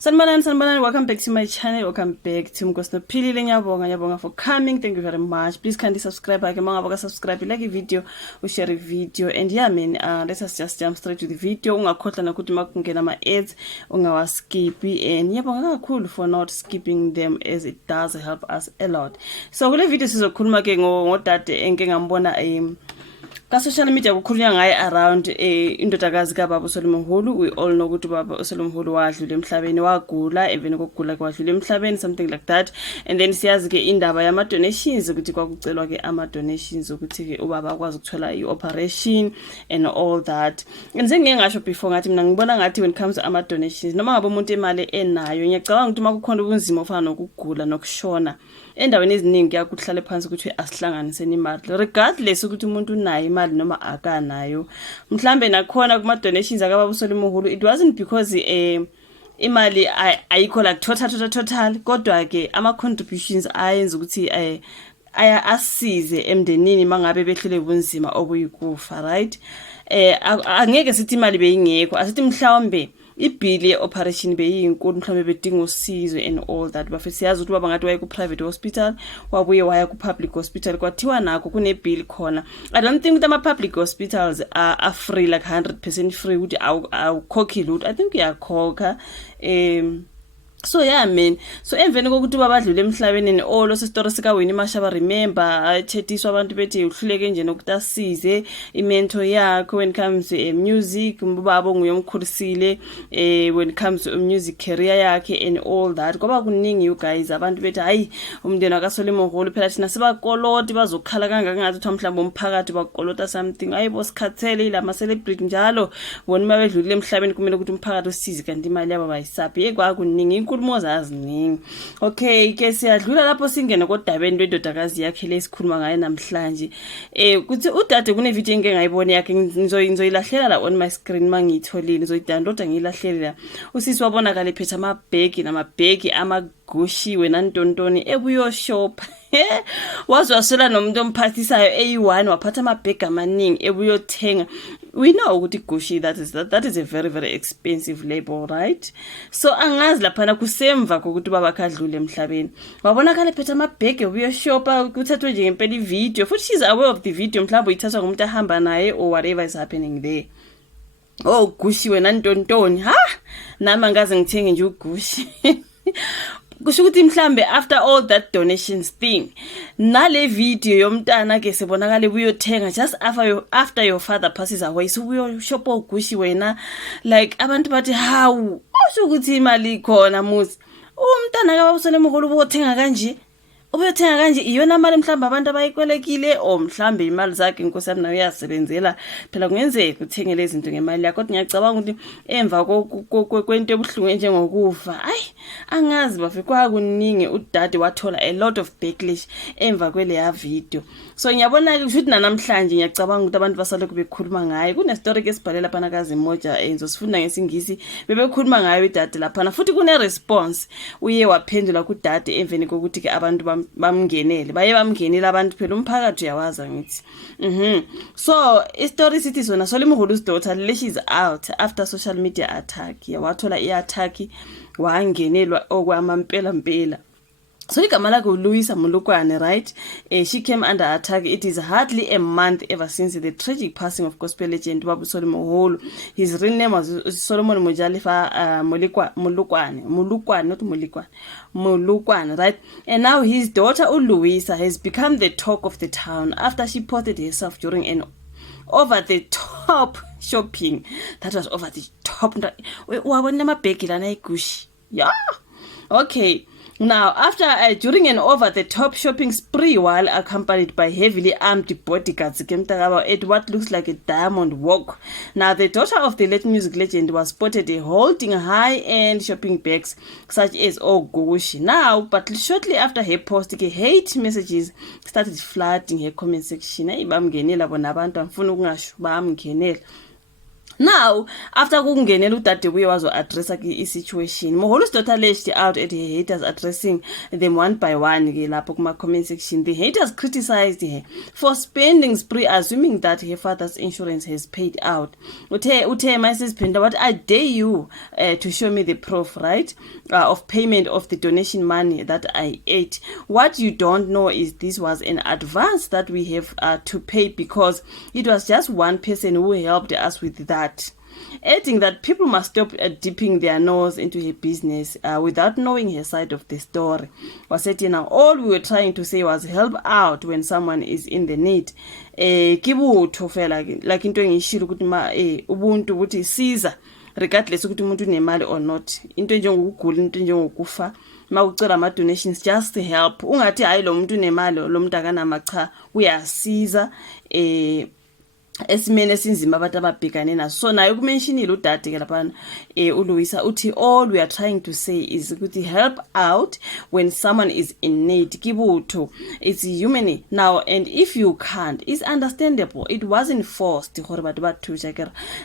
Sanibonani, welcome back to my channel. Welcome back to Mkosnophilile. Ngiyabonga for coming. Thank you very much. Please kindly subscribe. Subscribe, like a video, or share a video. And yeah, man, let us just jump straight to the video. Ungakhohlwa nokuthi makungena ama ads ungawaskip. And ngiyabonga kakhulu for not skipping them, as it does help us a lot. So kule video sizokhuluma ke ngodade enke ngambona social media kukhulunywa ngaye around Indodakazi kaBaba Moholo. We all know ukuthi Baba Moholo wadlula emhlabeni, wagula, emveni kokugula kwadlula emhlabeni, something like that. And then siyazi ke indaba yama donations ukuthi kwakucelwa ke ama donations ukuthi ke ubaba akwazi ukuthola i-operation and all that. And ngeke ngasho before ngathi mina ngibona ngathi when it comes to ama donations, noma ngabe umuntu imali enayo, ngiyacabanga ukuthi makukhona ubunzima ofana nokugula nokushona, endaweni eziningi kuyakuhlala phansi ukuthi asihlanganiseni imali regardless ukuthi umuntu unayo imali noma akanayo. Mhlambe nakhona kuma donations akaBaba Moholo, it wasn't because imali ayikho like total, kodwa ke ama contributions ayenza ukuthi asize emndenini mangabe behlele ubunzima obuyikufa, right? Angeke sithi imali beyingekho, asithi mhlawumbe ibhili ye-operation beyinkulu, mhlawumbe bedinga usizo and all that. Bafisa siyazi ukuthi baba ngathi waye ku-private hospital, wabuye waya ku-public hospital, kwathiwa nakho kune-bill khona. I don't think that ama-public hospitals are free, like 100% free, ukuthi awukhokhi lutho. I think uyakhokha. So yeah man, so emveni kokuthi babadlule emhlabeni and all lo story sika Winnie Mashaba, remember ayethethiswa abantu bethi uhluleke nje nokuthi asize imento yakho when it comes to music, ubaba nguyomkhulisile when it comes to music career yakhe and all that. Ngoba kuningi you guys abantu bethi hayi umndeni kaSolly Moholo phela thina sibakoloti bazokhala kangaka ngathi uthi mhlawumbe umphakathi bakolota something, hayibo sikhathele la ma celebrity njalo bona mabedlule emhlabeni kumele ukuthi umphakathi usize kanti imali yabo bayisaphi kwakuningi ziningi. Okay, ke siyadlula lapho singene kodabeni lwendodakazi yakhe lesikhuluma ngaye namhlanje. Kuthi udade kune video engeke ngayibona yakhe, ngizoyilahlela la on my screen mangiyitholile, ngizoyidownloada ngiyilahlele la. Usisi wabonakala ephethe amabhegi amaGucci wena ntontoni ebuyo shop. Wazwasela nomuntu omphathisayo eyi1 waphatha amabhegi amaningi ebuyothenga. We know ukuthi Gucci that is a very very expensive label, right? So angazi lapha kusemva kokuthi baba kadlule emhlabeni, wabonakala ephethe amabhegi ebuyoshopa, kuthathwe nje ngempela ivideo, futhi she's aware of the video, mhlawumbe ithathwa ngumuntu ahamba naye or whatever is happening there. Oh Gucci wena ntontoni, nami angaze ngithenge nje uGucci. Kusho ukuthi mhlambe after all that donations thing, nale video yomntana ke sebonakala ebuyothenga just after your father passes away, so uyoshop uGucci wena, like abantu bathi hawu usho ukuthi imali khona muzi umntana kaBaba Moholo ubothenga kanje, ubuyothenga kanje iyona mali mhlamba abantu abayikwelekile o mhlambe imali zakhe inkosi yami nayo uyasebenzela phela kungenzeka uthengele izinto ngemali yakho. Kodwa ngiyacabanga ukuthi emva kwento ebuhlungu njengokufa, angazi bafika kuningi udade wathola a lot of backlash emva kwele ya video. So ngiyabona ukuthi namhlanje ngiyacabanga ukuthi abantu basale kubekhuluma ngaye. Kune story ke sibhalela phana kaZimoja sifunda ngesingisi bebekhuluma ngayo idade lapha, futhi kune response uye waphendula kudade emveni kokuthi ke abantu bamngenele bamngenela abantu phela umphakathi uyawaza ngithi. So istory sithi sona Solly Moholo's daughter she's out after social media attack. Wathola i-attack wangenelwa okwamampela. So igama lakhe uLuisa Molokwane, right? She came under attack. It is hardly a month ever since the tragic passing of gospel legend Baba Solly Moholo. His real name was Solomon Mojalifa Molokwane, right? And now his daughter Uluisa has become the talk of the town after she posted herself during an over-the-top shopping. That was over the top. Yeah. Okay. Now, after during an over-the-top shopping spree while accompanied by heavily armed bodyguards at what looks like a diamond walk. Now, the daughter of the late music legend was spotted holding high-end shopping bags such as kaGucci. Now, but shortly after her post, hate messages started flooding her comment section. Now, after kungenela udadewuye wazo-addressa i-situation, Moholo's daughter lashed out at her haters, addressing them one by one ke lapho kuma-comment section. The haters criticized her for spending spree, assuming that her father's insurance has paid out. Uthe my sister, what I dare you to show me the proof, right, of payment of the donation money that I ate. What you don't know is this was an advance that we have to pay because it was just one person who helped us with that. Adding that people must stop dipping their nose into her business without knowing her side of the story. Now, all we were trying to say was help out when someone is in the need. Kibutho fela like into engishilo ukuthi ma ubuntu ukuthi siza regardless ukuthi umuntu unemali or not. Into njengokugula, into njengokufa, mawucela ama donations just to help. Ungathi hayi lo muntu unemali lo muntu akanama, cha, uyasiza esimene esinzima abantu ababhekane naso. So nayo kumentionile udade ke lapha uLuisa uthi all we are trying to say is ukuthi help out when someone is in need. Kibutho, it's human now, and if you can't, it's understandable. It wasn't forced.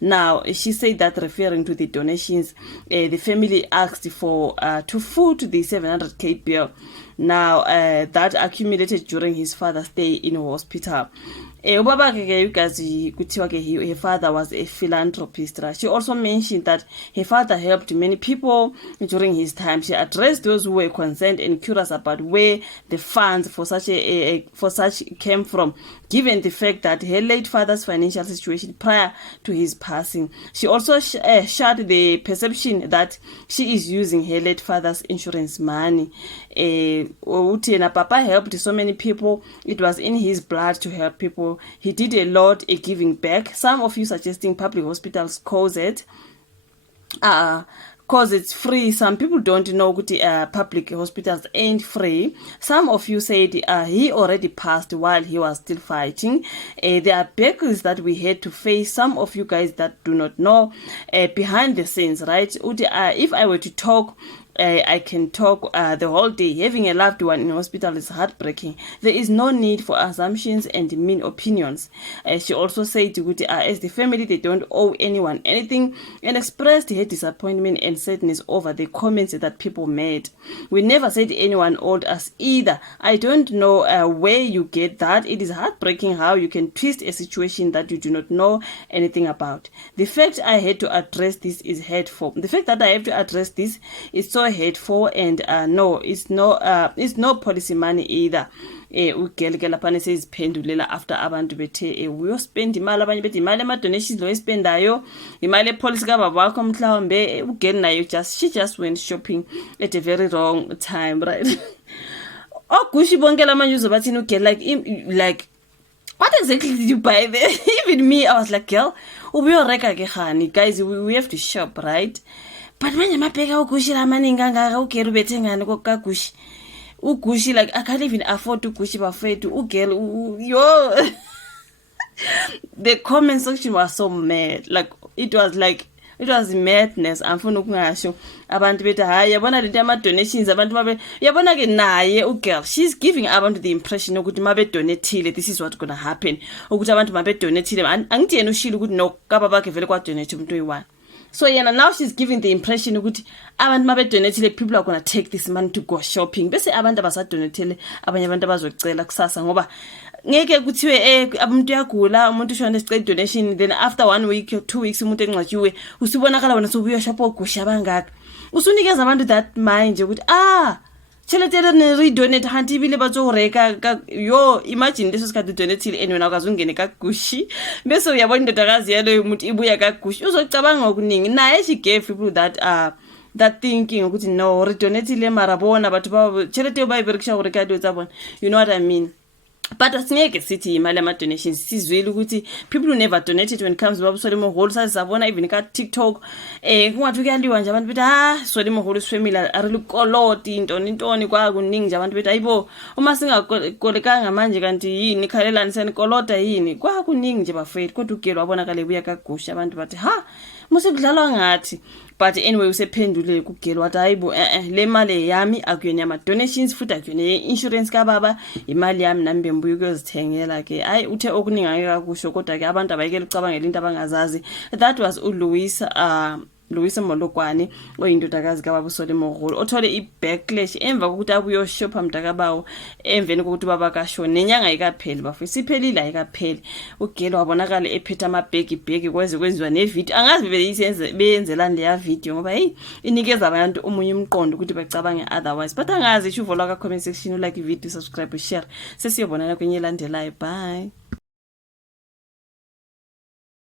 Now she said that referring to the donations, the family asked for to foot the 700k bill now that accumulated during his father's stay in hospital. Ubaba ke you guys kuthiwa ke her father was a philanthropist. She also mentioned that her father helped many people during his time. She addressed those who were concerned and curious about where the funds for such came from, given the fact that her late father's financial situation prior to his passing. She also shared the perception that she is using her late father's insurance money. Papa helped so many people. It was in his blood to help people. He did a lot giving back. Some of you suggesting public hospitals cause it's free. Some people don't know that public hospitals ain't free. Some of you said he already passed while he was still fighting. There are battles that we had to face. Some of you guys that do not know behind the scenes, right? If I were to talk, I can talk the whole day. Having a loved one in hospital is heartbreaking. There is no need for assumptions and mean opinions. She also said as the family, they don't owe anyone anything, and expressed her disappointment and sadness over the comments that people made. We never said anyone owed us either. I don't know where you get that. It is heartbreaking how you can twist a situation that you do not know anything about. The fact I had to address this is hurtful. The fact that I have to address this is so hateful, and no, it's no policy money either. Ugele ke lapha nesiziphendulela after abantu bethe uyospend imali, abanye bethi imali ema donations lo espendayo imali epolicy ka baba wakho mhlawumbe ugele nayo she just went shopping at a very wrong time, right? Gucci bonke lamanje uzobathini ugele like what exactly did you buy there? Even me, I was like, girl, ubuyoreka ke khani, guys, we have to shop, right? But when you mapeka uGucci la mani ngangaka ugele ubethe ngani kaGucci. uGucci, like I can't even afford to Gucci bafethu ugele yo. The comment section was so mad. Like it was madness. Amfuna ukungasho abantu bethi hayi yabona lento ama donations abantu babe yabona ke naye ugirl, she's giving abantu the impression ukuthi mabe donatile this is what's going to happen, ukuthi abantu mabe donatile angithi yena ushilo ukuthi no kababa ke vele kwa donate umuntu oyi1. So now she's giving the impression ukuthi abantu mabe donatile people are going to take this money to go shopping, bese abantu abasadonatile abanye abantu abazocela kusasa ngoba ngeke kuthiwe umuntu uyagula umuntu ushona esicela donation, then after 1 week or 2 weeks umuntu enqatshiwe usibonakala wena sobuya shop oGucci abangaka, usunikeza abantu that mind ukuthi cheletele ne redonate hanti bile bazoreka yo. Imagine leso sikhathi donatile and wena ukaze ungene kaGucci bese uyabona Indodakazi yalo umuntu ibuya kaGucci uzocabanga okuningi. Naye she gave people that thinking ukuthi no redonatile marabona batho ba chelete ba iberekisha ureka do tsabona, you know what I mean. But asingeke sithi imali ama donations sizwele ukuthi people who never donated when it comes to Swali Moholo sasabona even ka TikTok kungathi kuyaliwa nje abantu bethi Swali Moholo family arilukoloti intoni kwakuningi nje abantu bethi ayibo uma singakolekanga manje kanti yini khalelani senikolota yini kwakuningi nje bafethu, kodwa ugelo wabonakala ebuya kaGucci abantu bathi musekudlalwa ngathi. But anyway usephendule kugeli wathi hayibo le mali yami akuyona ama donations futhi akuyona insurance kababa, imali yami nami bembuye ukuyozithengela ke. Hayi uthe okuningi ngeke kakusho kodwa ke abantu abayekela ucabangela into abangazazi. That was Louis Molokwane oyindodakazi kababa uSoli Moholo othole i-backlash emva kokuthi abuyo shopha mntakabawo emveni kokuthi baba kashona nenyanga ayikapheli bafisa iphelile ayikapheli. Ugelo wabonakala ephethe amabhegi kweze kwenziwa nevideo, angazi beyenzelani leya video ngoba hey inikeza abantu umunye umqondo ukuthi bacabange otherwise. But angazi isho uvola ka comment section, like i video, subscribe, share. Sesiyobonana kwenye landelayo. Bye.